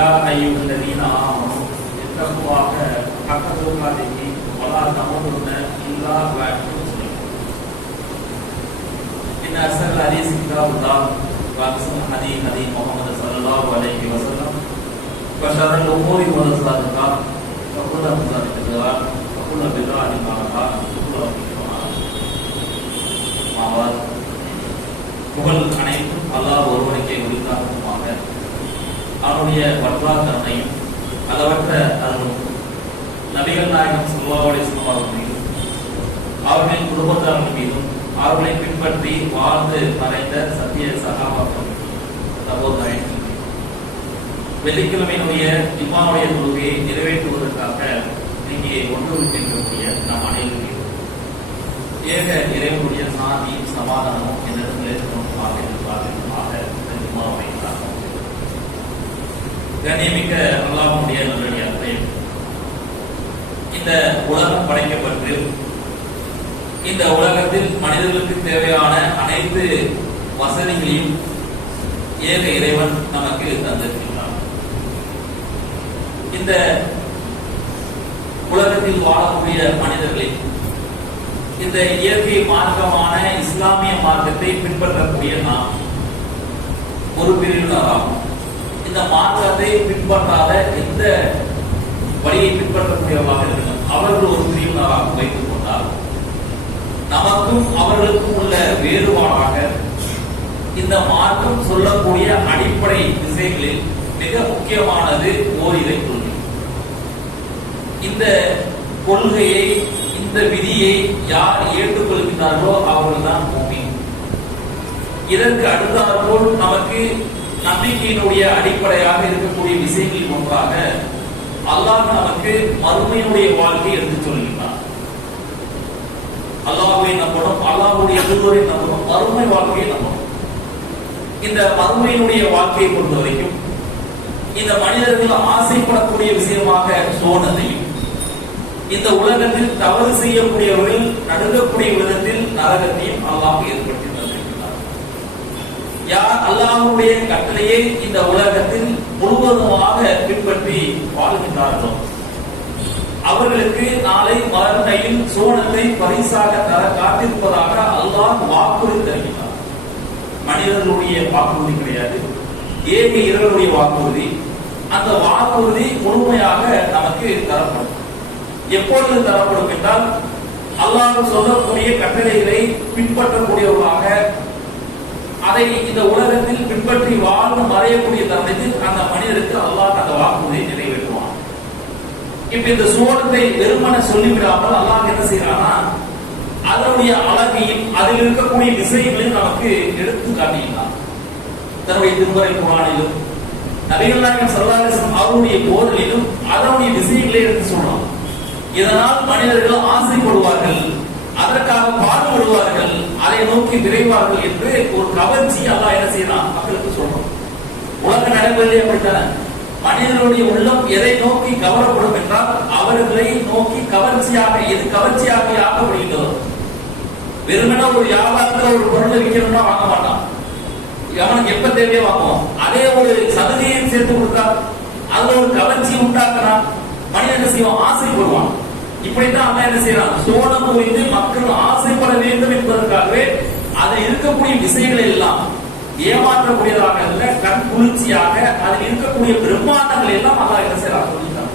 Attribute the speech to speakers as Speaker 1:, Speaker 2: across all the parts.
Speaker 1: या अय्युहल्लज़ीन आमनू इत्तक़ुल्लाह का हक का देखी वला तमूतुन्ना इल्ला व अंतुम मुस्लिमून इन असल हदीस किताबुल्लाह व असल हदी हदी मुहम्मद सल्लल्लाहु अलैहि वसल्लम व शरल उमूरी मुहदससातिका व कुल्लु मुहदससातिका व कुल्लु बिदअतिन मअहा மாவார் புகழ் அனைத்தும் அல்லாஹ் ஒருவனுக்கே உரித்தாகுமாக அவனுடைய வற்றா அளவற்ற அருளும் நபிகள் நாயகம் சுல்லாவுடைய சுமாரம் மீதும் அவர்களின் குடும்பத்தார்கள் மீதும் அவர்களை பின்பற்றி வாழ்ந்து மறைந்த சத்திய சகாபாக்கள் சகோதரன் வெள்ளிக்கிழமையினுடைய இம்மாவுடைய தொழுகையை நிறைவேற்றுவதற்காக இங்கே ஒன்று விட்டிருக்கக்கூடிய நம் அனைவரும் ஏக இறைவனுடைய சாந்தி சமாதானமும் என்னிடத்திலே தோன்றுமாக கண்ணியமிக்க அல்லாஹ்வுடைய நல்லடியார்களே இந்த உலகம் படைக்கப்பட்டு இந்த உலகத்தில் மனிதர்களுக்கு தேவையான அனைத்து வசதிகளையும் ஏக இறைவன் நமக்கு தந்திருக்கின்றான். இந்த உலகத்தில் வாழக்கூடிய மனிதர்களில் இந்த இயற்கை மார்க்கமான இஸ்லாமிய மார்க்கத்தை பின்பற்றக்கூடிய நாம் ஒரு பிரிவினராகும். இந்த மார்க்கத்தை பின்பற்றாத எந்த வழியை பின்பற்றக்கூடியவராக இருக்கணும் அவர்கள் ஒரு பிரிவினராக வைத்துக் கொண்டால் நமக்கும் அவர்களுக்கும் உள்ள வேறுபாடாக இந்த மார்க்கம் சொல்லக்கூடிய அடிப்படை விஷயங்களில் மிக முக்கியமானது ஓரிரை கொள்கை. இந்த கொள்கையை இந்த விதியை யார் ஏற்றுக்கொள்கிறார்களோ அவர்கள்தான் பூமி இதற்கு அடுத்தாற்போல் நமக்கு நம்பிக்கையினுடைய அடிப்படையாக இருக்கக்கூடிய விஷயங்களில் ஒன்றாக அல்லாஹ் நமக்கு மறுமையினுடைய வாழ்க்கை எடுத்து சொல்கின்றார் அல்லாஹுவை நம்பணும் அல்லாஹுடைய எதிர்வரை நம்பணும் மறுமை வாழ்க்கையை நம்பணும். இந்த மறுமையினுடைய வாழ்க்கையை பொறுத்த வரைக்கும் இந்த மனிதர்கள் ஆசைப்படக்கூடிய விஷயமாக சோனதையும் இந்த உலகத்தில் தவறு செய்யக்கூடியவர்கள் நடுங்கக்கூடிய விதத்தில் நரகத்தையும் அல்லாஹ் ஏற்பட்டு யார் அல்லாஹுடைய கட்டளையை இந்த உலகத்தில் முழுவதுமாக பின்பற்றி வாழ்கின்றார்களோ? அவர்களுக்கு நாளை மறுமையில் சோனத்தை பரிசாக தர காத்திருப்பதாக அல்லாஹ் வாக்குறுதி தருகிறார் மனிதர்களுடைய வாக்குறுதி கிடையாது. ஏக இறைவனுடைய வாக்குறுதி. அந்த வாக்குறுதி முழுமையாக நமக்கு தரப்படும். எப்பொழுது தரப்படும் என்றால் அல்லாஹ் சொல்லக்கூடிய கட்டளைகளை பின்பற்றக்கூடியவர்களாக அதை இந்த உலகத்தில் பின்பற்றி வாழ்ந்து மறையக்கூடிய தன்மைக்கு அந்த மனிதருக்கு அல்லாஹ் அந்த வாக்குறுதியை நிறைவேற்றுவான். இப்ப இந்த சோழத்தை வெறுமன சொல்லிவிடாமல் அல்லாஹ் என்ன செய்யறானா அதனுடைய அழகையும் அதில் இருக்கக்கூடிய விஷயங்களையும் நமக்கு எடுத்து காட்டியிருந்தான். தன்னுடைய திருமறை குரானிலும் நபிகள் நாயகம் சல்லாசம் அவருடைய போதலிலும் அதனுடைய விஷயங்களை எடுத்து சொன்னான் இதனால் மனிதர்கள் ஆசைப்படுவார்கள் அதற்காக பாடுபடுவார்கள் அதை நோக்கி விரைவார்கள் என்று ஒரு கவர்ச்சி அல்லா என்ன செய்யலாம் மக்களுக்கு சொல்றோம் உலக நடைமுறையிலே அப்படித்தானே? மனிதனுடைய உள்ளம் எதை நோக்கி கவரப்படும் என்றால் அவர்களை நோக்கி கவர்ச்சியாக எது கவர்ச்சியாக ஆக்கப்படுகின்றதோ வெறுமனே ஒரு வியாபாரத்துல ஒரு பொருளை விற்கணும்னா வாங்க மாட்டான். அவனுக்கு எப்ப தேவையோ வாங்குவோம் அதே ஒரு சலுகையை சேர்த்து கொடுத்தா அதுல ஒரு கவர்ச்சி உண்டாக்குனா மனிதன் என்ன செய்வான்? ஆசைப்படுவான் இப்படித்தான் அவன் என்ன செய்யறான் சோனம் புரிந்து மக்கள் ஆசைப்பட வேண்டும் என்பதற்காகவே அதில் இருக்கக்கூடிய விஷயங்கள் எல்லாம் ஏமாற்றக்கூடியதாக அல்ல கண் குளிர்ச்சியாக அதில் இருக்கக்கூடிய பிரம்மாண்டங்கள் எல்லாம் அல்லாஹ் என்ன செய்யறான் சொல்லிட்டான்.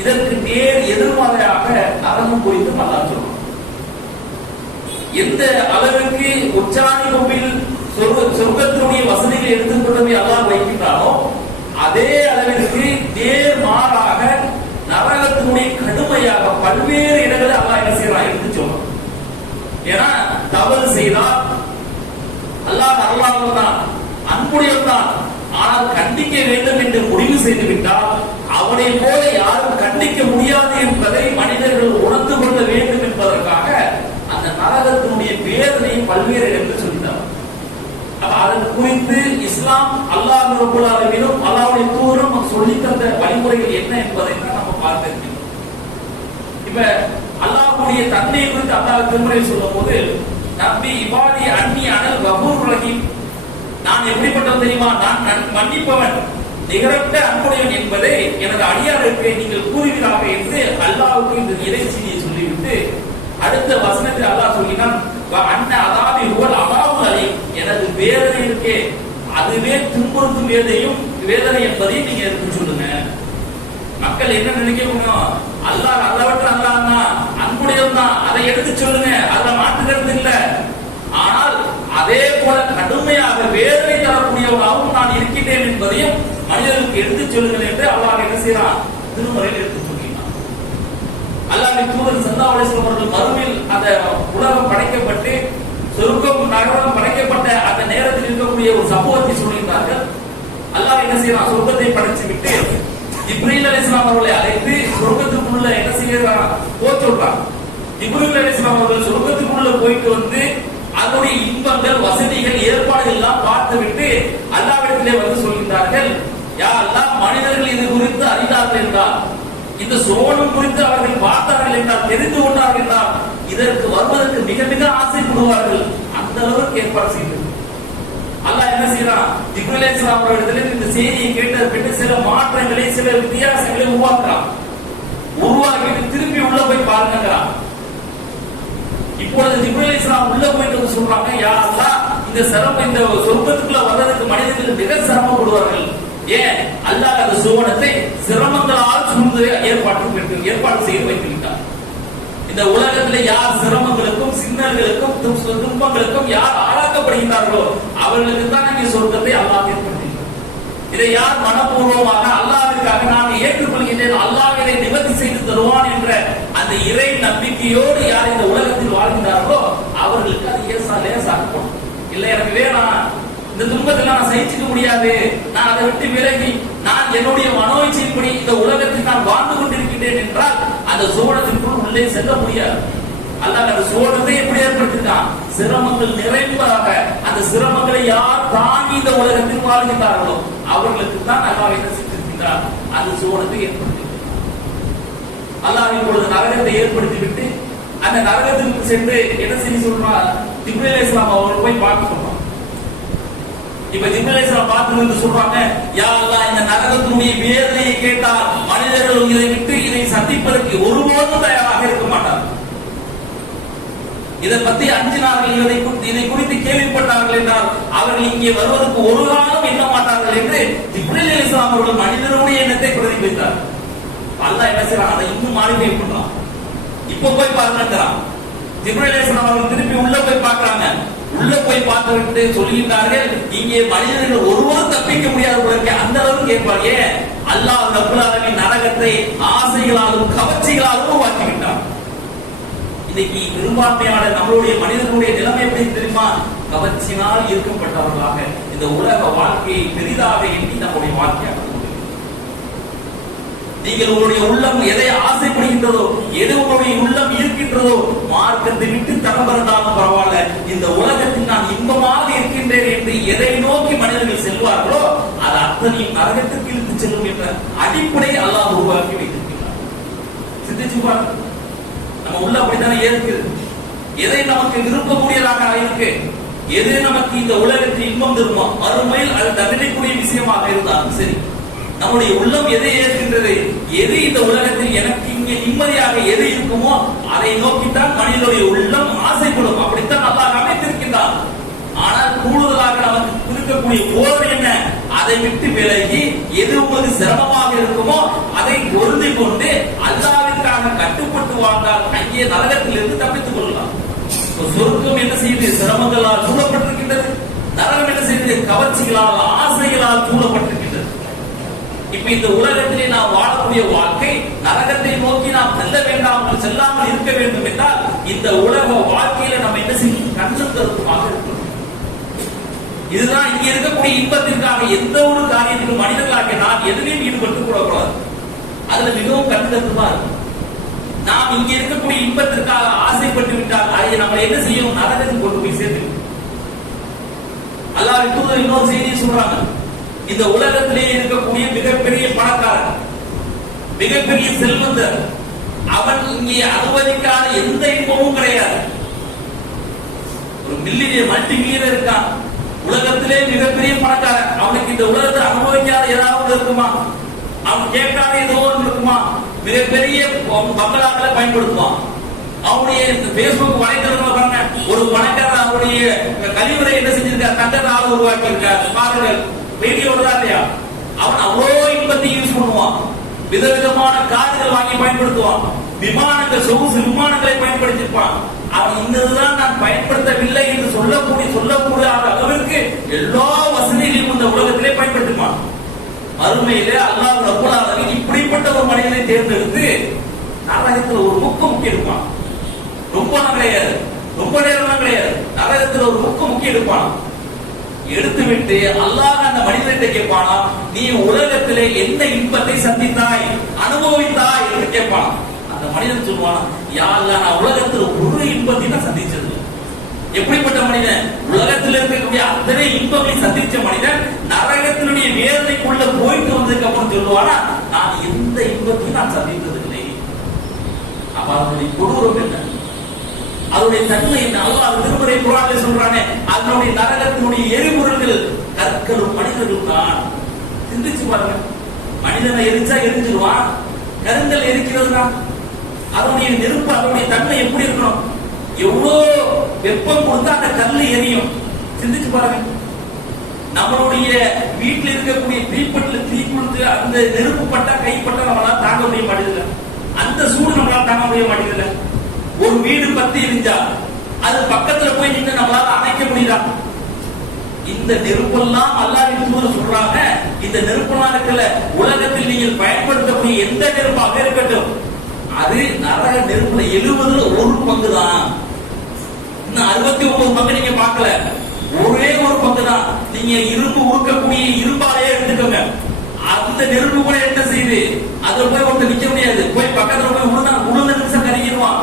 Speaker 1: இதற்கு நேர் எதிர்மறையாக நரகம் குறித்து அல்லா சொல்றான். எந்த அளவிற்கு உச்சாணி கொம்பில் சொர்க்க- சொர்க்கத்தினுடைய வசதிகளை எடுத்துக்கொண்டு போய் அல்லாஹ் வைக்கின்றானோ அதே அளவிற்கு நேர் மாறாக நரகத்தினுடைய இப்படியாக பல்வேறு இடங்களில் அல்லாஹ் என்ன செய்யறான் என்று சொல்றான். ஏன்னா தவறு செய்தால் அல்லாஹ் அருளாளர் தான் அன்புடையவர் தான். ஆனால் கண்டிக்க வேண்டும் என்று முடிவு செய்து விட்டால் அவனை போல யாரும் கண்டிக்க முடியாது என்பதை மனிதர்கள் உணர்ந்து கொள்ள வேண்டும் என்பதற்காக அந்த நரகத்தினுடைய வேதனையை பல்வேறு இடங்களில் சொல்லிட்டார் அதன் குறித்து இஸ்லாம் அல்லாஹ் ரபுல்லாலும் அல்லாவுடைய தூரம் சொல்லி தந்த வழிமுறைகள் என்ன என்பதை தான் நம்ம பார்த்திருக்கிறோம் இப்ப அல்லாஹுடைய தந்தையை குறித்து அல்லாஹ் திருமுறை சொல்லும் போது நம்பி இவாதி அன்னி அனல் கபூர் உலகில் நான் எப்படிப்பட்டவன் தெரியுமா? நான் நன்- மன்னிப்பவன். நிகரற்ற அன்புடையவன் என்பதை எனது அடியாருக்கு நீங்கள் கூறுவீராக என்று அல்லாவுக்கு இந்த இறைச்சியை சொல்லிவிட்டு அடுத்த வசனத்தில் அல்லாஹ் சொல்லினான் அண்ணன் அதாவது இவள் அதாவது அதாபுல் எனது வேதனை இருக்கே. அதுவே துன்புறுத்தும் வேதையும் வேதனை என்பதையும் நீங்க எடுத்து சொல்லுங்க. மக்கள் என்ன நினைக்க முடியும் அல்லாஹ் நல்லவற்ற அல்லாஹ் தான் அன்புடையவன் தான் அதை எடுத்து சொல்லுங்க. அதுல மாற்றுகிறது இல்ல. ஆனால் அதே போல கடுமையாக வேதனை தரக்கூடியவனாகவும் நான் இருக்கின்றேன் என்பதையும் மனிதர்களுக்கு எடுத்துச் சொல்லுங்கள் என்று அல்லாஹ் என்ன செய்யறான் திருமறையில் எடுத்து சொல்கிறான். அல்லாஹ் தூதர் சல்லா அலிஸ்லாம் அவர்கள் மறுமையில் அந்த உலகம் படைக்கப்பட்டு சொர்க்கம் நகரம் படைக்கப்பட்ட அந்த நேரத்தில் இருக்கக்கூடிய ஒரு சம்பவத்தை சொல்லியிருந்தார்கள். அல்லாஹ் என்ன செய்யறான் சொர்க்கத்தை படைச்சு விட்டு இப்ரீல் அலிஸ்லாம் அவர்களை அழைத்து சொர்க்கத்துக்குள்ள என்ன செய்யறான் போ விட்டான் இப்ரீல் அலிஸ்லாம் அவர்கள் சொர்க்கத்துக்குள்ள போயிட்டு வந்து அதனுடைய இன்பங்கள் வசதிகள் ஏற்பாடுகள் எல்லாம் பார்த்து விட்டு அல்லாவிடத்திலே வந்து சொல்கின்றார்கள் யா அல்லா மனிதர்கள் இது குறித்து அறிந்தார்கள் என்றால் இந்த சோழம் குறித்து அவர்கள் பார்த்தார்கள் என்றால் தெரிந்து கொண்டார்கள் என்றால் இதற்கு வருவதற்கு மிக மிக ஆசைப்படுவார்கள். அந்த அளவுக்கு ஏற்பாடு செய்தது அல்லாஹ் என்ன செய்யறான் ஜிப்ரீல் அலைஹிஸ்ஸலாம் இடத்துல இந்த செய்தியை கேட்டது பெற்று சில மாற்றங்களை சில வித்தியாசங்களை உருவாக்குறான். உருவாக்கிட்டு திருப்பி உள்ள போய் பாருங்கிறான் இப்பொழுது ஜிப்ரீல் இஸ்லாம் உள்ள போயிட்டு வந்து சொல்றாங்க யாரெல்லாம் அல்லாஹ் இந்த சிரமம் இந்த சொர்க்கத்துக்குள்ள வர்றதுக்கு மனிதர்கள் மிக சிரமப்படுவார்கள். ஏன்? அல்லாஹ் அந்த சுவனத்தை சிரமங்களால் சூழ்ந்து ஏற்பாட்டு ஏற்பாடு செய்து வைத்திருக்கிறார் இந்த உலகத்துல யார் சிரமங்களுக்கும் சின்னர்களுக்கும் துன்பங்களுக்கும் யார் ஆளாக்கப்படுகிறார்களோ அவர்களுக்கு தான் இங்கே சொர்க்கத்தை அல்லாஹ் ஏற்படுத்தினார் இதை யார் மனப்பூர்வமாக அல்லாவிற்காக நான் ஏற்றுக்கொள்கின்றேன் அல்லாஹ் இதை நிவர்த்தி செய்து தருவான் என்ற அந்த இறை நம்பிக்கையோடு யார் இந்த உலகத்தில் வாழ்கிறார்களோ அவர்களுக்கு அது லேசா லேசாக்கப்படும் இல்லை எனக்கு வேணாம். இந்த துன்பத்தை நான் சகிச்சுக்க முடியாது. நான் அதை விட்டு விலகி நான் என்னுடைய மனோச்சியின்படி இந்த உலகத்தில் நான் வாழ்ந்து கொண்டிருக்கின்றேன் என்றால் அந்த சோழத்திற்குள் உள்ளே செல்ல முடியாது. அல்லாஹ் அந்த சோழத்தை எப்படி ஏற்படுத்தினான் சிரமங்கள் நிறைவாக அந்த சிரமங்களை யார் தாங்கி இந்த உலகத்தில் வாழ்கின்றார்களோ அவர்களுக்கு தான் அல்லாஹ் என்ன செஞ்சிருக்கின்றார் அந்த சோழத்தை ஏற்படுத்தி அல்லாஹ் இப்பொழுது நரகத்தை ஏற்படுத்தி விட்டு அந்த நரகத்திற்கு சென்று என்ன செய்ய சொல்றார்? ஜிப்ரீல் இஸ்லாம் அவர்கள் போய் பார்க்கணும் இப்ப ஜிப்ரீல் பார்த்து வந்து சொல்றாங்க. யா அல்லாஹ் இந்த நரகத்தினுடைய வேதனையை கேட்டால் மனிதர்கள் இதை விட்டு இதை சந்திப்பதற்கு ஒருபோதும் தயாராக இருக்க மாட்டார்கள். இதை பத்தி அஞ்சினார்கள் இதை குறித்து இதை குறித்து கேள்விப்பட்டார்கள் என்றால் அவர்கள் இங்கே வருவதற்கு ஒரு காலம் எண்ண மாட்டார்கள் என்று ஜிப்ரீல் இஸ்லாம் அவர்கள் மனிதனுடைய எண்ணத்தை பிரதிபலித்தார். அல்லாஹ் என்ன செய்யறான்? அதை இன்னும் மாடிஃபை பண்றான் இப்ப போய் பாருங்கிறான் ஜிப்ரீல் இஸ்லாம் அவர்கள் திருப்பி உள்ள போய் பாக்குறாங்க உள்ள போய் பார்த்து விட்டு சொல்கின்றார்கள் இங்கே மனிதர்கள் ஒருவரும் தப்பிக்க முடியாத போல அந்த அளவுக்கு கேட்பாங்க ஏன்? அல்லாஹ் ரப்பல் ஆலமீன் நரகத்தை ஆசைகளாலும் கவர்ச்சிகளாலும் உருவாக்கிவிட்டார் இன்னைக்கு பெரும்பான்மையான நம்மளுடைய மனிதர்களுடைய நிலைமை எப்படி தெரியுமா? கவர்ச்சினால் ஈர்க்கப்பட்டவர்களாக இந்த உலக வாழ்க்கையை பெரிதாக எண்ணி நம்முடைய வாழ்க்கையாக நீங்கள் உங்களுடைய உள்ளம் எதை ஆசைப்படுகின்றதோ எது உங்களுடைய உள்ளம் இருக்கின்றதோ மார்க்கத்தை விட்டு தகவந்தாலும் பரவாயில்ல. இந்த உலகத்தில் நான் இன்பமாக இருக்கின்றேன் என்று எதை நோக்கி மனிதர்கள் செல்வார்களோ அது அத்தனையும் நரகத்திற்கு இழுத்து செல்லும் என்ற அடிப்படையை அல்லாஹ் உருவாக்கி வைத்திருக்கிறார். சிந்திச்சு பாருங்க. நம்ம உள்ள அப்படித்தானே ஏற்கிறது எதை நமக்கு விரும்பக்கூடியதாக இருக்கு? எது நமக்கு இந்த உலகத்தில் இன்பம் தருமோ? மறுமையில் அது தண்டனைக்குரிய விஷயமாக இருந்தாலும் சரி. நம்முடைய உள்ளம் எதை ஏற்கின்றது? எது இந்த உலகத்தில் எனக்கு இங்கே நிம்மதியாக எது இருக்குமோ அதை நோக்கித்தான் மனிதனுடைய உள்ளம் ஆசைப்படும். அப்படித்தான் அல்லாஹ் அமைத்திருக்கின்றான். ஆனால் கூடுதலாக நமக்கு இருக்கக்கூடிய போர் என்ன? அதை விட்டு விலகி எது உங்களுக்கு சிரமமாக இருக்குமோ அதை பொருந்தி கொண்டு அல்லாவிற்காக கட்டுப்பட்டு வாழ்ந்தால் அங்கே நரகத்திலிருந்து தப்பித்துக் கொள்ளலாம். சொர்க்கம் என்ன செய்து? சிரமங்களால் சூழப்பட்டிருக்கின்றது. நரகம் என்ன செய்து? கவர்ச்சிகளால் ஆசைகளால் சூழப்பட்டிருக்கிறது இப்ப இந்த உலகத்திலே நாம் வாழக்கூடிய வாழ்க்கை நரகத்தை நோக்கி நாம் செல்ல வேண்டாம் செல்லாமல் இருக்க வேண்டும் என்றால் இந்த உலக வாழ்க்கையில நம்ம என்ன செய்யும் கண்ணும் இருக்கணும். இதுதான் இங்க இருக்கக்கூடிய இன்பத்திற்காக எந்த ஒரு காரியத்திலும் மனிதர்களாக நாம் எதுலையும் ஈடுபட்டு கூடக்கூடாது. அதுல மிகவும் கட்டுக்கட்டுமா இருக்கும் நாம் இங்க இருக்கக்கூடிய இன்பத்திற்காக ஆசைப்பட்டு விட்டால் அதை நம்ம என்ன செய்யும் நரகத்துக்கு கொண்டு போய் சேர்த்து அல்லாஹ் தூதர் இன்னொரு செய்தியை சொல்றாங்க. இந்த உலகத்திலே இருக்கக்கூடிய மிகப்பெரிய பணக்காரன் மிகப்பெரிய செல்வந்தர் அவன் இங்கே அனுமதிக்காத எந்த இன்பமும் கிடையாது. ஒரு மில்லியன் மல்டி மில்லியன் இருக்கான். உலகத்திலே மிகப்பெரிய பணக்காரன். அவனுக்கு இந்த உலகத்தை அனுபவிக்காத ஏதாவது இருக்குமா? அவன் கேட்காத ஏதோ ஒன்று இருக்குமா? மிகப்பெரிய பங்களாக்களை பயன்படுத்துவான். அவனுடைய இந்த பேஸ்புக் வலைத்தளங்களை பாருங்க ஒரு பணக்காரர் அவருடைய கழிவுரை என்ன செஞ்சிருக்காரு? தங்கத்தை உருவாக்கி இருக்காரு பாருங்கள். வீடியோ வருதா இல்லையா அவன் அவ்வளோ இன்பத்தை யூஸ் பண்ணுவான். விதவிதமான கார்கள் வாங்கி பயன்படுத்துவான். விமானங்கள் சொகுசு விமானங்களை பயன்படுத்தியிருப்பான் அவன் இன்னதுதான் நான் பயன்படுத்தவில்லை என்று சொல்லக்கூடிய சொல்லக்கூடிய அளவிற்கு எல்லா வசதிகளையும் இந்த உலகத்திலே பயன்படுத்துவான். அருமையிலே அல்லாஹ் ரப்பல் ஆலமீன் இப்படிப்பட்ட ஒரு மனிதனை தேர்ந்தெடுத்து நரகத்துல ஒரு முக்கம் முக்கிய எடுப்பான் ரொம்ப நாள் கிடையாது. ரொம்ப நேரம் கிடையாது. நரகத்துல ஒரு முக்கம் முக்கிய எடுப்பான் எடுத்து விட்டு அல்லாஹ் அந்த மனிதர்கிட்ட கேட்பானா நீ உலகத்திலே என்ன இன்பத்தை சந்தித்தாய்? அனுபவித்தாய்? என்று கேட்பான். அந்த மனிதன் சொல்லுவான் யா நான் உலகத்துல ஒரு இன்பத்தை நான் சந்திச்சது எப்படிப்பட்ட மனிதன்? உலகத்தில் இருக்கக்கூடிய அத்தனை இன்பங்களை சந்திச்ச மனிதன் நரகத்தினுடைய வேதனைக்குள்ள போயிட்டு வந்ததுக்கு அப்புறம் சொல்லுவானா நான் எந்த இன்பத்தையும் நான் சந்தித்ததில்லை. அப்ப அதனுடைய கொடூரம் என்ன? அதனுடைய தன்மை என்ன? அல்லாஹ் திருமுறை குரானில் சொல்றானே அதனுடைய நரகத்தினுடைய எரிபொருள்கள் கற்களும் மனிதர்களும் தான் சிந்திச்சு பாருங்க. மனிதனை எரிச்சா எரிஞ்சிருவான் கருங்கல் எரிக்கிறதுனா? அதனுடைய நெருப்பு அதனுடைய தன்மை எப்படி இருக்கணும்? எவ்வளோ வெப்பம் கொடுத்தா அந்த கல் எரியும். சிந்திச்சு பாருங்க. நம்மளுடைய வீட்டில் இருக்கக்கூடிய தீப்பட்டில் தீ கொடுத்து அந்த நெருப்பு பட்டா கைப்பட்டா நம்மளால தாங்க முடிய மாட்டேங்குது. அந்த சூடு நம்மளால தாங்க முடிய மாட்டேங்குது. ஒரு வீடு பத்தி இருந்தா அது பக்கத்துல போய் நின்று நம்மளால அணைக்க முடியல இந்த நெருப்பெல்லாம் அல்லாவின் தூதர் சொல்றாங்க. இந்த நெருப்பெல்லாம் இருக்கல உலகத்தில் நீங்கள் பயன்படுத்தக்கூடிய எந்த நெருப்பாக இருக்கட்டும் அது நரக நெருப்புல எழுபதுல ஒரு பங்கு தான் இன்னும் அறுபத்தி ஒன்பது பங்கு நீங்க பார்க்கல. ஒரே ஒரு பங்கு தான் நீங்க இரும்பு உருக்கக்கூடிய இரும்பாலே எடுத்துக்கோங்க. அந்த நெருப்பு கூட என்ன செய்யுது? அதுல போய் ஒருத்தர் நிக்க முடியாது. போய் பக்கத்துல போய் உழுந்தா உழுந்த நிமிஷம் கருகிடுவான்.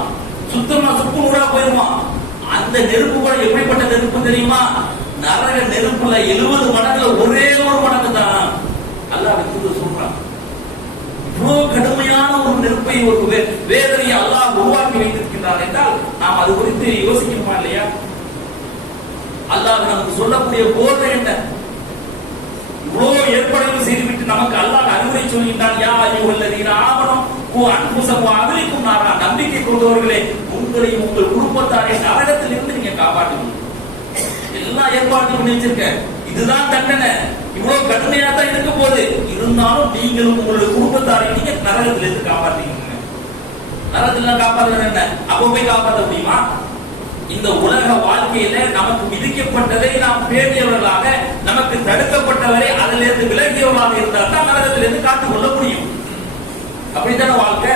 Speaker 1: சுத்தமா சுப்பு நூறா போயிருவான் அந்த நெருப்பு கூட எப்படிப்பட்ட நெருப்பு தெரியுமா? நரக நெருப்புல எழுபது மடங்குல ஒரே ஒரு மடங்கு தான். அல்லாஹ் தூதர் சொல்றான். இவ்வளவு கடுமையான ஒரு நெருப்பை ஒரு வேதனையை அல்லாஹ் உருவாக்கி வைத்திருக்கிறார் என்றால் நாம் அது குறித்து யோசிக்கணுமா இல்லையா? அல்லாஹ் நமக்கு சொல்லக்கூடிய போதை என்ன? இவ்வளவு ஏற்பாடுகள் செய்துவிட்டு நமக்கு அல்லாஹ் அறிவுரை சொல்கின்றான் யா ஐயுள்ளதீன ஆவணம் ஓ அன்புசம் அகலிக்கும் நாரா நம்பிக்கை கொண்டவர்களே உங்களையும் உங்கள் குடும்பத்தாரை நரகத்திலிருந்து நீங்க காப்பாற்றுவீங்க எல்லாம் ஏற்பாடு பண்ணி இதுதான் தண்டனை. இவ்வளவு கடுமையா தான் இருக்க போகுது. இருந்தாலும் நீங்களும் உங்களுடைய குடும்பத்தாரை நீங்க நரகத்துல இருந்து காப்பாத்தீங்க நரகத்துல காப்பாற்றுறது என்ன? அப்போ போய் காப்பாற்ற முடியுமா? இந்த உலக வாழ்க்கையில நமக்கு விதிக்கப்பட்டதை நாம் பேணியவர்களாக நமக்கு தடுக்கப்பட்டவரை அதிலிருந்து விலகியவர்களாக இருந்தால் தான் நரகத்திலிருந்து காத்துக் கொள்ள முடியும். அப்படித்தான வாழ்க்கை?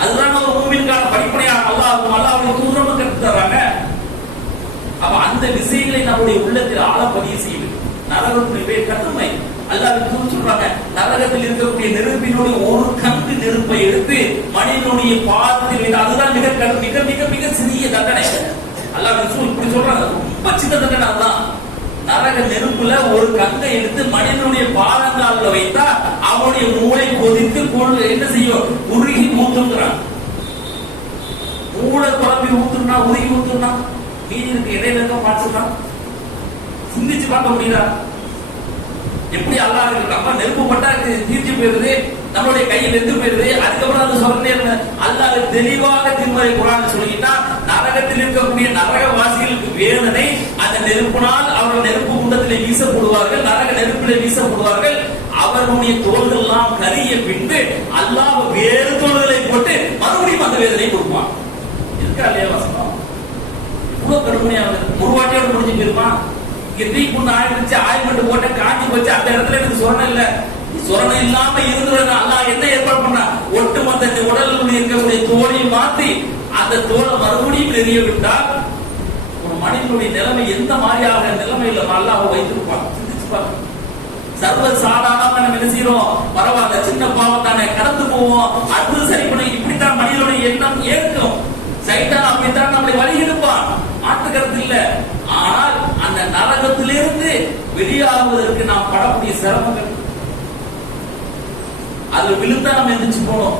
Speaker 1: அதுதான் ஒரு மூவிற்கான படிப்படையாக அல்லாஹ் அல்லாஹ் தூரமும் கற்று தர்றாங்க. அப்ப அந்த விஷயங்களை நம்முடைய உள்ளத்தில் ஆழ பதிவு செய்யுது நரகத்தினுடைய கட்டுமை. அல்லாவின் தூதர் சொல்றாங்க நரகத்தில் இருக்கக்கூடிய நெருப்பினுடைய ஒரு கந்து நெருப்பை எடுத்து மனிதனுடைய பாதத்தில் அதுதான் மிக கடு- மிக மிக மிக சிறிய தண்டனை. அல்லாவின் இப்படி சொல்றாங்க. ரொம்ப சின்ன தண்டனை அதுதான். நரக நெருப்புல ஒரு கங்கை எடுத்து மனிதனுடைய பாதங்கால வைத்தா அவனுடைய மூளை கொதித்து என்ன செய்யும்? உருகி மூத்துங்கிறான் மூளை குழம்பி ஊத்துனா உருகி ஊத்துனா மீதி இருக்கு இடையில இருக்க பார்த்துனா சிந்திச்சு பார்க்க முடியுதா? எப்படி அல்லாஹ் இருக்கு நம்ம நெருப்பு பட்டா தீர்த்து போயிருது நம்மளுடைய கையில் வெந்து போயிருது அதுக்கப்புறம் அது சொல்றேன் அல்லாஹ் தெளிவாக திருமறை குரான் சொல்லிட்டா நரகத்தில் இருக்கக்கூடிய நரக வாசிகளுக்கு வேதனை அந்த நெருப்பினால் அவர்கள் நெருப்பு குண்டத்தில் வீசப்படுவார்கள் நரக நெருப்பிலே வீசப்படுவார்கள். அவர்களுடைய தோள்கள் எல்லாம் கரிய பின்பு அல்லாஹ் வேறு தோள்களை போட்டு மறுபடியும் அந்த வேதனை கொடுப்பான். இருக்கா இல்லையா வசனம்? இவ்வளவு கடுமையானது ஒரு வாட்டியோட முடிஞ்சு போயிருப்பான். கிட்னி புண்ணு ஆயிடுச்சு ஆயில்மெண்ட் போட்டு காஞ்சி போச்சு. அந்த இடத்துல எனக்கு சொரணம் இல்ல. சொரணம் இல்லாம இருந்துருங்க அல்லாஹ் என்ன ஏற்பாடு பண்ணா? ஒட்டுமொத்த இந்த உடலில் இருக்கக்கூடிய தோலை மாத்தி அந்த தோலை மறுபடியும் நெறிய விட்டால் ஒரு மனிதனுடைய நிலைமை எந்த மாதிரியாக நிலைமையில அல்லாஹ் வைத்திருப்பான். சிந்திச்சு பாருங்க சர்வ சாதாரணமா நம்ம என்ன செய்யறோம் பரவாயில்ல சின்ன பாவம் தானே. கடந்து போவோம். அடுத்து சரி பண்ணி இப்படித்தான் மனிதனுடைய எண்ணம் ஏற்கும். சைத்தான் அப்படித்தான் நம்மளை வழி எடுப்பான். மாற்றுக்கிறது இல்லை. ஆனால் அந்த நரகத்திலிருந்து வெளியாகுவதற்கு நாம் படக்கூடிய சிரமங்கள். அதுல விழுந்தா நம்ம எந்திரிச்சு போனோம்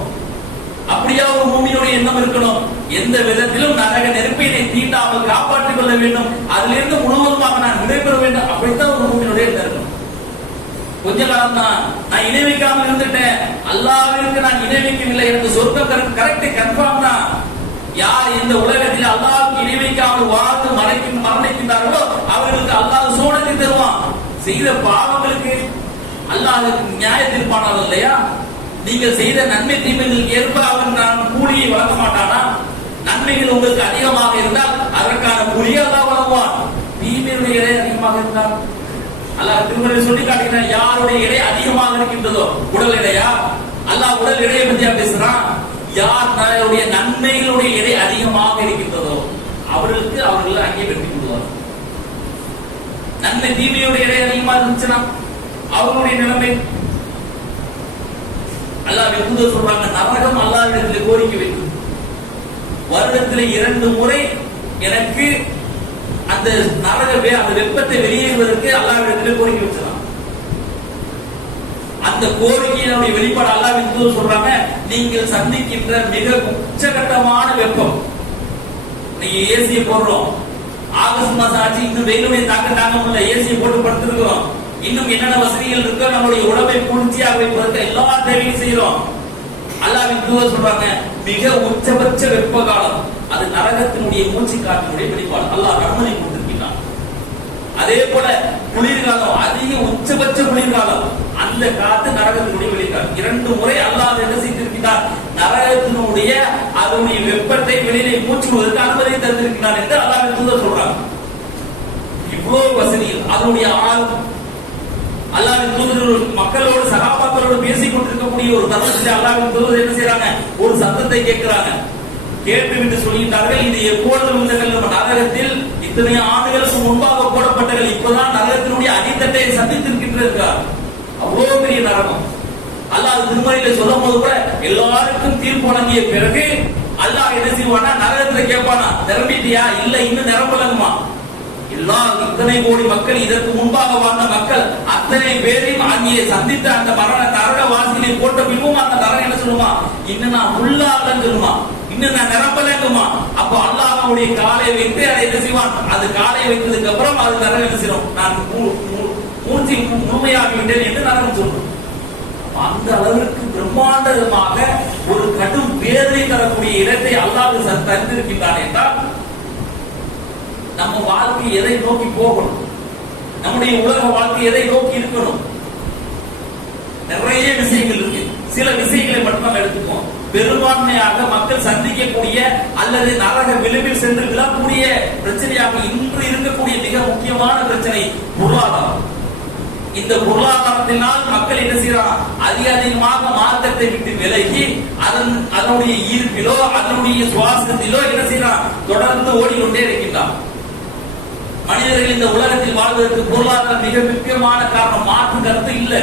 Speaker 1: அப்படியா ஒரு மூமியுடைய எண்ணம் இருக்கணும். எந்த விதத்திலும் நரக நெருப்பினை தீண்டாமல் காப்பாற்றிக் கொள்ள வேண்டும். அதிலிருந்து முழுவதுமாக நான் விடைபெற வேண்டும். அப்படித்தான் ஒரு மூமியினுடைய எண்ணம் இருக்கணும் கொஞ்ச காலம் தான் நான் இணை இருந்துட்டேன். அல்லாவிற்கு நான் இணை வைக்கவில்லை எனக்கு சொர்க்கம் கரெக்ட் கன்ஃபார்ம் யார் இந்த உலகத்தில் அல்லாவுக்கு இணைவைக்காமல் வாழ்ந்து மறைக்கும் மரணிக்கின்றார்களோ அவர்களுக்கு அல்லாஹ் சோனத்தை தருவான். செய்த பாவங்களுக்கு அல்லாஹ் நியாய தீர்ப்பானால் இல்லையா? நீங்கள் செய்த நன்மை தீமைகளுக்கு ஏற்ப அவன் நான் கூலியை வழங்க மாட்டானா? நன்மைகள் உங்களுக்கு அதிகமாக இருந்தால் அதற்கான கூலியை அல்லாஹ் வழங்குவான். தீமையுடைய இலை அதிகமாக இருந்தால் அல்லாஹ் திருமறை சொல்லி காட்டுகிறான் யாருடைய இடை அதிகமாக இருக்கின்றதோ உடல் எடையா அல்லாஹ் உடல் எடையை பத்தியா பேசுறான்? யார் தன்னுடைய நன்மைகளுடைய எடை அதிகமாக இருக்கின்றதோ அவர்களுக்கு அவர்கள் அங்கே வெற்றி கொள்வார் நன்மை தீமையுடைய எடை அதிகமாக இருந்துச்சுன்னா அவர்களுடைய நிலைமை அல்லாஹ் வெகுத சொல்றாங்க நரகம் அல்லாவிடத்தில் கோரிக்கை வைக்கும். வருடத்தில் இரண்டு முறை எனக்கு அந்த நரக அந்த வெப்பத்தை வெளியேறுவதற்கு அல்லாவிடத்தில் கோரிக்கை வச்சலாம் அந்த கோரிக்கையினுடைய வெளிப்பாடு அல்லாஹ் சொல்றாங்க. நீங்கள் சந்திக்கின்ற மிக உச்சகட்டமான வெப்பம். நீங்க ஏசியை போடுறோம். ஆகஸ்ட் மாசம் ஆச்சு இன்னும் வெயிலுடைய தாக்கம் தாங்க முடியல. ஏசியை போட்டு படுத்திருக்கிறோம். இன்னும் என்னென்ன வசதிகள் இருக்கோ நம்மளுடைய உடம்பை குளிர்ச்சியாக வைப்பதற்கு எல்லா தேவையும் செய்யறோம். அல்லாவின் தூதர் சொல்றாங்க. மிக உச்சபட்ச வெப்ப காலம் அது நரகத்தினுடைய மூச்சு காற்றினுடைய வெளிப்பாடு. அல்லாஹ் அனுமதி கொடுத்திருக்கிறான். அதே போல குளிர்காலம் அதிக உச்சபட்ச குளிர்காலம். அந்த காத்து நரகத்தினுடைய வெளிக்காலம். இரண்டு முறை அல்லாஹ் என்ன செய்திருக்கிறார்? நரகத்தினுடைய அதனுடைய வெப்பத்தை வெளியிலே மூச்சுவதற்கு அனுமதி தந்திருக்கிறார் என்று அல்லாஹ் தூதர் சொல்றாங்க. இவ்வளவு வசதியில் அதனுடைய ஆழம். அல்லாஹ் தூதர் மக்களோடு சகாபாக்களோடு பேசிக் கொண்டிருக்கக்கூடிய ஒரு தருணத்தில் அல்லாஹ் தூதர் என்ன செய்யறாங்க ஒரு சத்தத்தை கேட்கிறாங்க. கேட்டு விட்டு சொல்கின்றார்கள் இது எப்பொழுது வந்தகள் நம்ம நரகத்தில் இத்தனை ஆண்டுகளுக்கு முன்பாக போடப்பட்டகள் இப்பதான் நரகத்தினுடைய அடித்தட்டை சந்தித்திருக்கின்றார் அவ்வளவு பெரிய நரகம். அல்லாஹ் திருமணியில சொல்லும் போது கூட எல்லாருக்கும் தீர்ப்பு வழங்கிய பிறகு அல்லாஹ் என்ன செய்வானா நரகத்துல கேட்பானா நிரம்பிட்டியா? இல்ல இன்னும் நிரம்பலங்குமா எல்லா இத்தனை கோடி மக்கள் இதற்கு முன்பாக வாழ்ந்த மக்கள் அத்தனை பேரையும் அங்கே சந்தித்த அந்த மரண நரக வாசிகளை போட்ட பின்பும் அந்த நரகம் என்ன சொல்லுமா? இன்னும் நான் உள்ளாகலன்னு சொல்லுமா? இன்னும் நான் நிரப்பலங்குமா அப்போ அல்லாஹ்வுடைய காலை வைத்து அதை என்ன செய்வான். அது காலை வைத்ததுக்கு அப்புறம் அது நரகம் என்ன செய்யும் நான் மூர்த்தி முழுமையாகி விட்டேன் என்று நரகம் சொல்லும் அந்த அளவிற்கு பிரம்மாண்டமாக ஒரு கடும் வேதனை தரக்கூடிய இடத்தை அல்லாஹ் தந்திருக்கின்றான் என்றால் நம்ம வாழ்க்கை எதை நோக்கி போகணும்? நம்முடைய உலக வாழ்க்கை எதை நோக்கி இருக்கணும்? நிறைய விஷயங்கள் இருக்கு. சில விஷயங்களை மட்டும் நம்ம எடுத்துப்போம் பெரும்பான்மையாக மக்கள் சந்திக்கக்கூடிய அல்லது நரக விளிம்பில் சென்று விழக்கூடிய பிரச்சனையாக இன்று இருக்கக்கூடிய மிக முக்கியமான பிரச்சனை பொருளாதாரம். இந்த பொருளாதாரத்தினால் மக்கள் என்ன செய்யறாங்க அதிக அதிகமாக மார்க்கத்தை விட்டு விலகி அதன் அதனுடைய ஈர்ப்பிலோ அதனுடைய சுவாசத்திலோ என்ன செய்யறான் தொடர்ந்து ஓடிக்கொண்டே இருக்கின்றான் மனிதர்கள் இந்த உலகத்தில் வாழ்வதற்கு பொருளாதாரம் மிக முக்கியமான காரணம் மாற்று கருத்து இல்லை.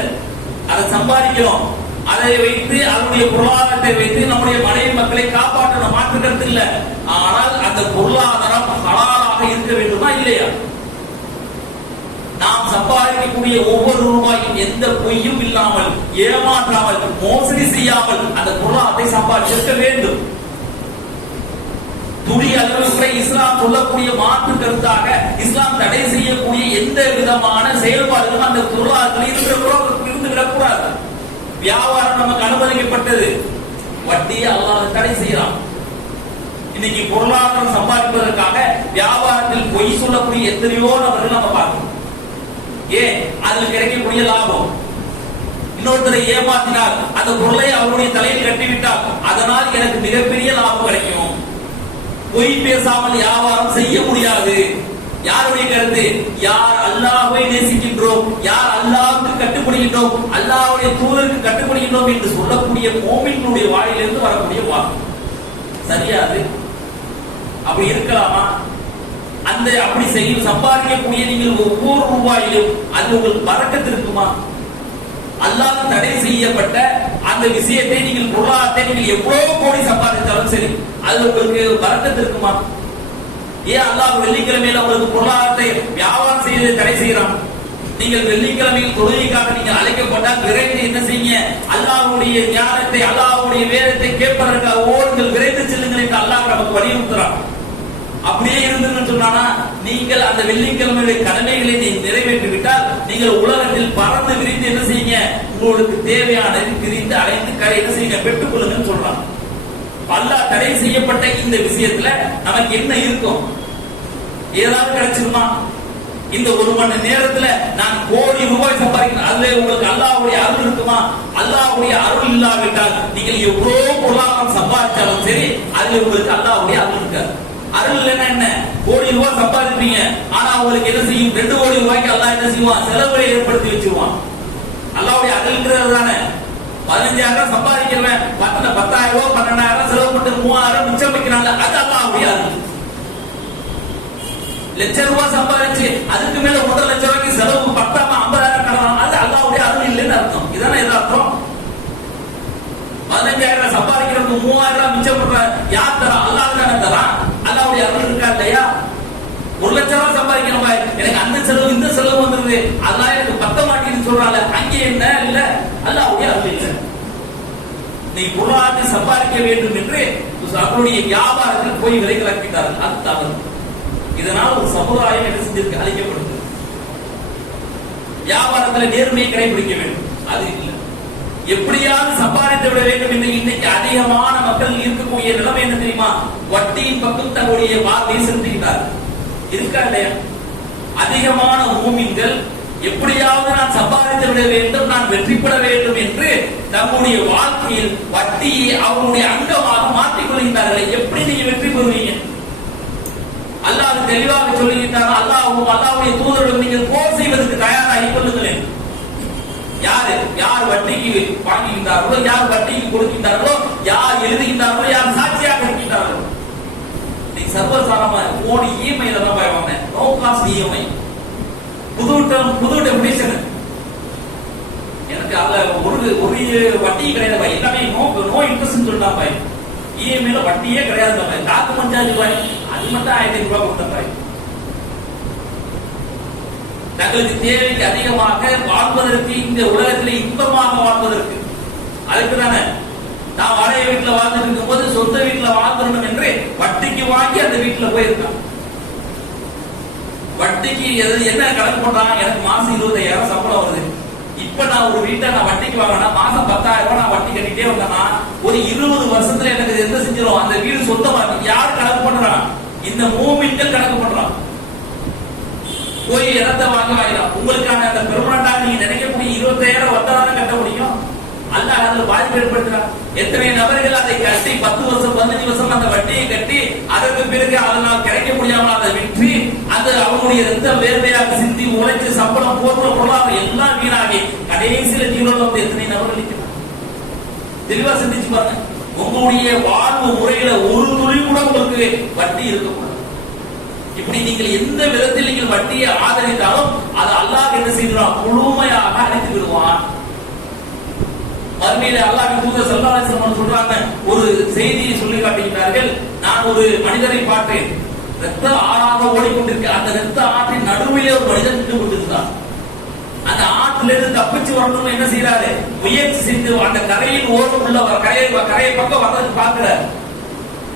Speaker 1: அதை சம்பாதிக்கிறோம். அதை வைத்து அதனுடைய பொருளாதாரத்தை வைத்து நம்முடைய மனைவி மக்களை காப்பாற்ற மாற்று இல்ல. ஆனால் அந்த பொருளாதாரம் ஹலாலாக இருக்க வேண்டுமா இல்லையா? நாம் சம்பாதிக்கக்கூடிய ஒவ்வொரு ரூபாயும் எந்த பொய்யும் இல்லாமல் ஏமாற்றாமல் மோசடி செய்யாமல் அந்த பொருளாதாரத்தை சம்பாதிச்சிருக்க வேண்டும். துணி அளவுக்கு இஸ்லாம் சொல்லக்கூடிய மாற்று கருத்தாக இஸ்லாம் தடை செய்யக்கூடிய எந்த விதமான செயல்பாடுகளும் அந்த பொருளாதாரத்தில் இருந்து இருந்து விடக்கூடாது வியாபாரம் நமக்கு அனுமதிக்கப்பட்டது. வட்டியை அல்லாஹ் தடை செய்யலாம் இன்னைக்கு பொருளாதாரம் சம்பாதிப்பதற்காக வியாபாரத்தில் பொய் சொல்லக்கூடிய எத்தனையோ நபர்கள் நம்ம பார்க்கணும் ஏன்? அதில் கிடைக்கக்கூடிய லாபம். இன்னொருத்தரை ஏமாற்றினால் அந்த பொருளை அவருடைய தலையில் கட்டிவிட்டால் அதனால் எனக்கு மிகப்பெரிய லாபம் கிடைக்கும். பொய் பேசாமல் வியாபாரம் செய்ய முடியாது. யாருடைய கருத்து? யார் அல்லாஹுவை நேசிக்கின்றோம்? யார் அல்லாஹுக்கு கட்டுப்படுகின்றோம்? அல்லாஹுடைய தூதருக்கு கட்டுப்படுகின்றோம் என்று சொல்லக்கூடிய மோமின்களுடைய வாயிலிருந்து வரக்கூடிய வாக்கு. சரியா அது அப்படி இருக்கலாமா? அந்த அப்படி செய்யும் சம்பாதிக்கக்கூடிய நீங்கள் ஒவ்வொரு ரூபாயிலும் அது உங்களுக்கு பறக்கத்து இருக்குமா? அல்லாஹ் தடை செய்யப்பட்ட அந்த விஷயத்தை நீங்கள் பொருளாதாரத்தை நீங்கள் எவ்வளவு கோடி சம்பாதித்தாலும் சரி அது உங்களுக்கு பறக்கத்து இருக்குமா? ஏன் அல்லாஹ் வெள்ளிக்கிழமையில உங்களுக்கு பொருளாதாரத்தை வியாபாரம் செய்து தடை செய்யறான் நீங்கள் வெள்ளிக்கிழமையில் தொழுகைக்காக நீங்கள் அழைக்கப்பட்டால் விரைந்து என்ன செய்ய அல்லாஹ்வுடைய ஞானத்தை அல்லாஹ்வுடைய வேதத்தை கேட்பதற்காக ஓடுங்கள் விரைந்து செல்லுங்கள் என்று அல்லாஹ் நமக்கு வலியுறுத்துறான். அப்படியே இருந்துன்னு சொன்னானா நீங்கள் அந்த வெள்ளிக்கிழமையுடைய கடமைகளை நீ நிறைவேற்றி விட்டால் நீங்கள் உலகத்தில் பறந்து விரிந்து என்ன செய்யுங்க உங்களுக்கு தேவையானதை விரிந்து அடைந்து கரை என்ன செய்யுங்க பெற்றுக் கொள்ளுங்கன்னு சொல்றான். அல்லாஹ் தடை செய்யப்பட்ட இந்த விஷயத்துல நமக்கு என்ன இருக்கும்? ஏதாவது கிடைச்சிருமா? இந்த ஒரு மணி நேரத்துல நான் கோடி ரூபாய் சம்பாதிக்கிறேன். அதுல உங்களுக்கு அல்லாவுடைய அருள் இருக்குமா? அல்லாவுடைய அருள் இல்லாவிட்டால் நீங்கள் எவ்வளவு பொருளாதாரம் சம்பாதிச்சாலும் சரி அதுல உங்களுக்கு அல்லாவுடைய அருள் இருக்காது. அருள் இல்லைன்னா என்ன? கோடி ரூபாய் சம்பாதிப்பீங்க. ஆனா உங்களுக்கு என்ன செய்யும்? ரெண்டு கோடி ரூபாய்க்கு அல்லாஹ் என்ன செய்வான்? செலவுகளை ஏற்படுத்தி வச்சிருவான். அல்லாவுடைய அருள்ன்றது தானே? பதினஞ்சாயிரம் சம்பாதிக்கிறவன். பத்து பத்தாயிரம் ரூபாய் பன்னெண்டாயிரம் செலவு பண்ணி மூவாயிரம் மிச்சம் வைக்கிறாங்க அது அல்லா அருள் லட்ச ரூபாய் சம்பாதிச்சு அதுக்கு மேல ஒன்றரை லட்சம் ரூபாய்க்கு செலவு பத்தாம ஐம்பதாயிரம் கடலாம் அது அல்லாவுடைய அருள் இல்லைன்னு அர்த்தம். இதானே இது அர்த்தம் பதினஞ்சாயிரம் ரூபாய் மூவாயிரம் ரூபாய் மிச்சம் பண்ற யார் தரா? அல்லாஹ் தானே தரான் அல்லாவுடைய அருள் இருக்கா இல்லையா? ஒரு லட்சம் ரூபாய் சம்பாதிக்கணும் பாய். எனக்கு அந்த செலவு இந்த செலவு வந்துருது. அதெல்லாம் சொல்றாங்க அங்கே என்ன இல்ல அல்லாவுடைய அருள் இல்லை. நீ பொருளாதாரத்தை சம்பாதிக்க வேண்டும் என்று அவருடைய வியாபாரத்தில் போய் விலை கலப்பிட்டார்கள். அது தவறு. இதனால் ஒரு சமுதாயம் என்ன செஞ்சிருக்கு? அழிக்கப்படுது. வியாபாரத்தில் நேர்மையை கடைபிடிக்க வேண்டும். அது இல்லை. எப்படியாவது சம்பாதித்து விட வேண்டும் என்று இன்னைக்கு அதிகமான மக்கள் இருக்கக்கூடிய நிலைமை என்ன தெரியுமா? வட்டியின் பக்கம் தங்களுடைய பார்வையை செலுத்துகிறார்கள் இருக்கா இல்லையா? அதிகமான பூமிகள் எப்படியாவது நான் சம்பாதித்து விட வேண்டும் நான் வெற்றி பெற வேண்டும் என்று தம்முடைய வாழ்க்கையில் வட்டியை அவருடைய அங்கமாக மாற்றிக் கொள்கின்றார்கள் எப்படி நீங்க வெற்றி பெறுவீங்க? அல்லாஹ் தெளிவாக சொல்லுகின்றார் அல்லாஹும் அல்லாவுடைய தூதர்களும் நீங்கள் போர் செய்வதற்கு தயாராகி கொள்ளுங்களேன் யாரு? யார் வட்டிக்கு வாங்குகின்றார்களோ யார் வட்டிக்கு கொடுக்கின்றார்களோ யார் எழுதுகின்றார்களோ யார் சாட்சியாக இருக்கின்றார்களோ. நீ சர்வசாரமா போன இஎம்ஐல தான் பயவாங்க நோ காஸ்ட் இஎம்ஐ. புது புது டெபினேஷன் எனக்கு அதுல ஒரு ஒரு வட்டி கிடையாது பாய். எல்லாமே நோ நோ இன்ட்ரெஸ்ட் சொல்லிட்டான் பாய் இஎம்ஐல வட்டியே கிடையாது பாய் காத்து பஞ்சாயத்து பாய் அது மட்டும் ஆயிரத்தி ரூபாய் கொடுத்தேன் பாய் தங்களுக்கு தேவைக்கு அதிகமாக வாழ்வதற்கு இந்த உலகத்தில் இன்பமாக வாழ்வதற்கு. அதுக்கு தானே. நான் வாடகை வீட்டுல வாழ்ந்துட்டு இருக்கும்போது சொந்த வீட்டுல வாழ்ந்துடணும் என்று வட்டிக்கு வாங்கி அந்த வீட்டுல போயிருக்கான். வட்டிக்கு எது என்ன கணக்கு பண்றாங்க எனக்கு மாசம் இருபத்தாயிரம் சம்பளம் வருது. இப்ப நான் ஒரு வீட்டை நான் வட்டிக்கு வாங்கினா மாசம் பத்தாயிரம் ரூபாய் நான் வட்டி கட்டிட்டே வந்தேன்னா ஒரு இருபது வருஷத்துல எனக்கு எந்த செஞ்சிடும் அந்த வீடு சொந்தமா இருக்கு. யார் கணக்கு பண்றான் இந்த மூமின்கள் கணக்கு பண்றான் போய் இடத்தை வாங்க வாங்கலாம் உங்களுக்கான அந்த பெருமனண்டா நீங்க நினைக்கக்கூடிய இருபத்தாயிரம் வந்தாலும் கட்ட முடியும்? அல்லாஹ் அதுல பாதிப்பு ஏற்படுத்துறான். எத்தனை நபர்கள் அதை கட்டி பத்து வருஷம் பதினஞ்சு வருஷம் அந்த வட்டியை கட்டி அதற்கு பிறகு அதனால் கிடைக்க முடியாமல் அதை விற்று அது அவனுடைய ரத்த வேர்வையாக சிந்தி உழைச்சு சம்பளம் போன்ற பொருளாதாரம் எல்லாம் வீணாகி கடைசியில ஜீவனில் வந்து எத்தனை நபர்கள் நிற்கிறாங்க? தெளிவா சிந்திச்சு பாருங்க. உங்களுடைய வாழ்வு முறையில ஒரு துளி கூட உங்களுக்கு வட்டி இருக்கக்கூடாது. இப்படி நீங்கள் எந்த விதத்தில் நீங்கள் வட்டியை ஆதரித்தாலும் அது அல்லாஹ் என்ன செய்கிறான் முழுமையாக அழைத்து விடுவான். மறுமையில அல்லாஹ் தூதர் ஸல்லல்லாஹு சொல்றாங்க ஒரு செய்தியை சொல்லி காட்டுகிறார்கள் நான் ஒரு மனிதரை பார்த்தேன். ரத்த ஆறாக ஓடிக்கொண்டிருக்க அந்த ரத்த ஆற்றின் நடுவிலே ஒரு மனிதன் நின்று கொண்டிருந்தார் அந்த ஆற்றுல இருந்து தப்பிச்சு வரணும்னு என்ன செய்யறாரு முயற்சி செய்து அந்த கரையில் ஓரம் உள்ள கரையை கரையை பக்கம் வர்றதுக்கு பார்க்கிறார்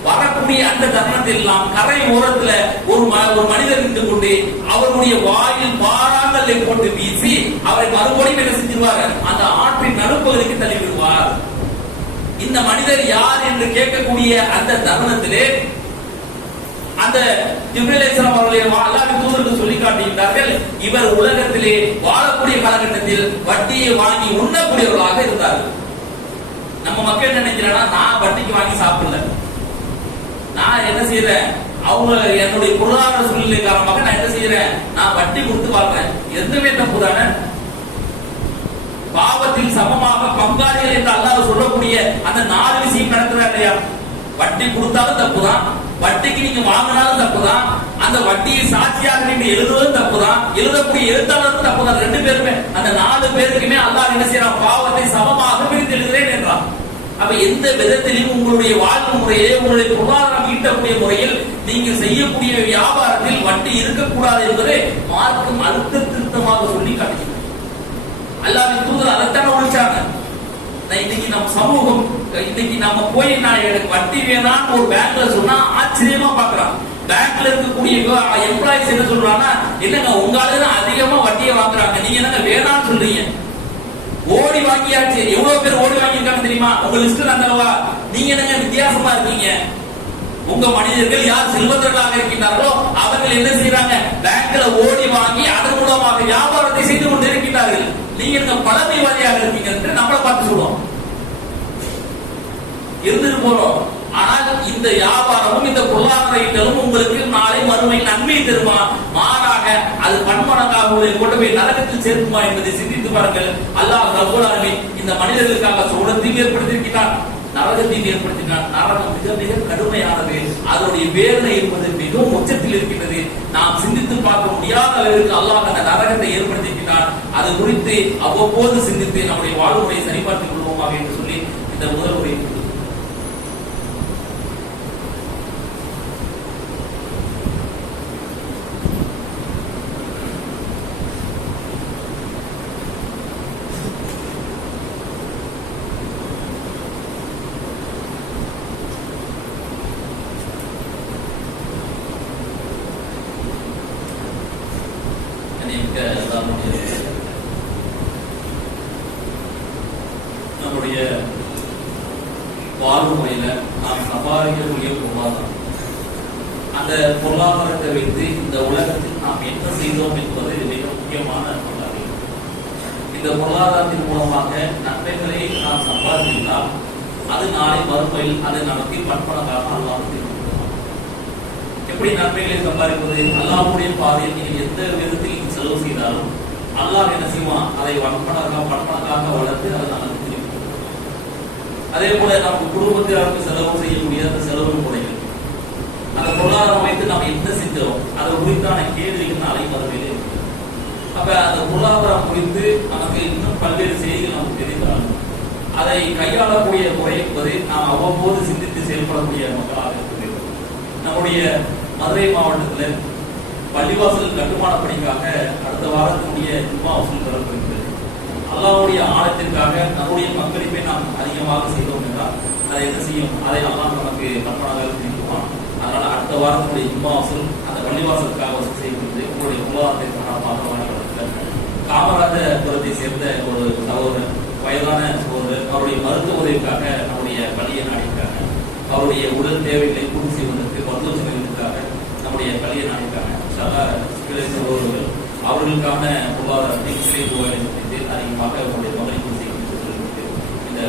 Speaker 1: வரக்கூடிய அந்த தருணத்தில் எல்லாம் கரை ஓரத்துல ஒரு ம- ஒரு மனிதர் நின்று கொண்டு அவருடைய வாயில் பாராங்கல்லை போட்டு வீசி அவரை மறுபடியும் என்ன செஞ்சிருவார் அந்த ஆற்றின் நடுப்பகுதிக்கு தள்ளிவிடுவார். இந்த மனிதர் யார் என்று கேட்கக்கூடிய அந்த தருணத்திலே அந்த ஜிப்ரேலேஸ்வரம் அவர்களை அல்லாவின் தூதருக்கு சொல்லி காட்டுகின்றார்கள் இவர் உலகத்திலே வாழக்கூடிய காலகட்டத்தில் வட்டியை வாங்கி உண்ணக்கூடியவர்களாக இருந்தார்கள். நம்ம மக்கள் நினைக்கிறேன்னா நான் வட்டிக்கு வாங்கி சாப்பிடல. நான் என்ன செய்யறேன் அவங்க என்னுடைய பொருளாதார சூழ்நிலை காரணமாக நான் என்ன செய்யறேன்? நான் வட்டி கொடுத்து வாழ்றேன் எதுவுமே தப்பு தானே பாவத்தில் சமமாக பங்காளிகள் என்று அல்லாத சொல்லக்கூடிய அந்த நாலு விஷயம் நடக்கிறா இல்லையா? வட்டி கொடுத்தாலும் தப்பு தான் வட்டிக்கு நீங்க வாங்கினாலும் தப்பு தான் அந்த வட்டியை சாட்சியாக நீங்க எழுதுவதும் தப்பு தான் எழுதக்கூடிய எழுத்தாளரும் தப்பு தான் ரெண்டு பேருமே அந்த நாலு பேருக்குமே அல்லாஹ் என்ன செய்யறான்? பாவத்தை சமமாக பிரித்து எழுதுகிறேன் என்றான். அப்ப எந்த விதத்திலும் உங்களுடைய வாழ்வு முறையிலே உங்களுடைய பொருளாதாரம் ஈட்டக்கூடிய முறையில் நீங்கள் செய்யக்கூடிய வியாபாரத்தில் வட்டி இருக்கக்கூடாது என்பதை மார்க்கம் அழுத்த திருத்தமாக சொல்லி காட்டுகிறது. அல்லாவின் தூதர் அதைத்தானே ஒழிச்சாங்க இன்னைக்கு நம்ம சமூகம் இன்னைக்கு நம்ம போய் நான் எனக்கு வட்டி வேணாம்னு ஒரு பேங்க்ல சொன்னா ஆச்சரியமா பாக்குறான். பேங்க்ல இருக்கக்கூடிய எம்ப்ளாயிஸ் என்ன சொல்றாங்கன்னா என்னங்க உங்களால அதிகமா வட்டியை வாங்குறாங்க. நீங்க என்னங்க வேணாம்னு சொல்றீங்க. ஓடி வாங்கியாச்சு. எவ்வளவு பேர் ஓடி வாங்கியிருக்காங்க தெரியுமா? உங்க லிஸ்ட் தந்தவா நீங்க என்னங்க வித்தியாசமா இருக்கீங்க? உங்க மனிதர்கள் யார் செல்வந்தர்களாக இருக்கின்றார்களோ அவர்கள் என்ன செய்யறாங்க பேங்க்ல ஓடி வாங்கி அதன் மூலமாக வியாபாரத்தை செய்து கொண்டு இருக்கின்றார்கள். நீங்க என்ன பழமைவாதியாக இருக்கீங்க என்று நம்மளை பார்த்து சொல்லுவோம் இருந்துட்டு போறோம். இந்த வியாபாரமும் இந்த பொருளாதார உங்களுக்கு நாளை மறுமை நன்மை தருமா? மாறாக அது பன்மடங்காக உங்களை கொண்டு போய் நரகத்தில் சேர்க்குமா என்பதை சிந்தித்து பாருங்கள். அல்லாஹ் ரப்பல் இந்த மனிதர்களுக்காக சோழத்தையும் ஏற்படுத்தியிருக்கிறார் நரகத்தையும் ஏற்படுத்தினார் நரகம் மிக மிக கடுமையானது. அதனுடைய வேதனை என்பது மிகவும் உச்சத்தில் இருக்கின்றது. நாம் சிந்தித்து பார்க்க முடியாத அளவிற்கு அல்லாஹ் அந்த நரகத்தை ஏற்படுத்தியிருக்கிறார் அது குறித்து அவ்வப்போது சிந்தித்து நம்முடைய வாழ்வுகளை சரிபார்த்துக் கொள்வோமாக என்று சொல்லி இந்த முதல் உரை அநேக நம்முடைய நம்முடைய வாழ்வு முறையில நாம் சம்பாதிக்கக்கூடிய பொருளாதாரம். அந்த பொருளாதாரத்தை வைத்து இந்த உலகத்தில் நாம் என்ன செய்தோம் என்பது மிக முக்கியமான பொருளாதாரம் இந்த பொருளாதாரத்தின் மூலமாக நன்மைகளை நாம் சம்பாதித்தால் அது நாளை மறுமையில் அது நமக்கு பண்பனக்காக அல்லாமல் எப்படி நன்மைகளை சம்பாதிப்பது? அல்லாவுடைய பாதையில் நீங்கள் எந்த விதத்தில் செலவு செய்தாலும் அல்லாஹ் என்ன செய்வான்? அதை வன்பனக்காக பண்பனக்காக வளர்த்து அதை நமக்கு திரும்பி அதே போல நமக்கு குடும்பத்தில் அவருக்கு செலவு செய்யக்கூடிய அந்த செலவு முறைகள் அந்த பொருளாதாரம் வைத்து நாம் என்ன செஞ்சோம்? அதை குறித்தான கேள்விகள் நாளை மறுமையிலே இருக்கு. அப்ப அந்த பொருளாதாரம் குறித்து நமக்கு இன்னும் பல்வேறு செய்திகள் நமக்கு தெரிந்தாலும் அதை கையாளக்கூடிய முறை என்பது நாம் அவ்வப்போது சிந்தித்து செயல்படக்கூடிய மக்களாக இருக்க நம்முடைய மதுரை மாவட்டத்தில் பள்ளிவாசல் கட்டுமான பணிக்காக அடுத்த வாரத்தினுடைய ஜும்மா வசூல் பெறப்படுகிறது அல்லாவுடைய ஆழத்திற்காக நம்முடைய பங்களிப்பை நாம் அதிகமாக செய்தோம் என்றால் அதை என்ன செய்யும்? அதை அல்லாஹ் நமக்கு கற்பனாக திரும்புவான் அதனால அடுத்த வாரத்தினுடைய ஜும்மா வசூல் அந்த பள்ளிவாசலுக்காக வசூல் செய்யப்படுது உங்களுடைய பொருளாதாரத்திற்கான காமராஜர் காமராஜபுரத்தை சேர்ந்த ஒரு சகோதரர் வயதான சகோதரர் அவருடைய மருத்துவ உதவிக்காக நம்முடைய பள்ளியை நாடிக்காக அவருடைய உடல் தேவைகளை பூர்த்தி செய்வதற்கு மருத்துவ செலவிற்காக நம்முடைய பள்ளியை நாடிக்காக சக கிளை அவர்களுக்கான பொருளாதாரத்தை கிளை போவார்கள் அறிமுகமாக உங்களுடைய கவனிப்பு இந்த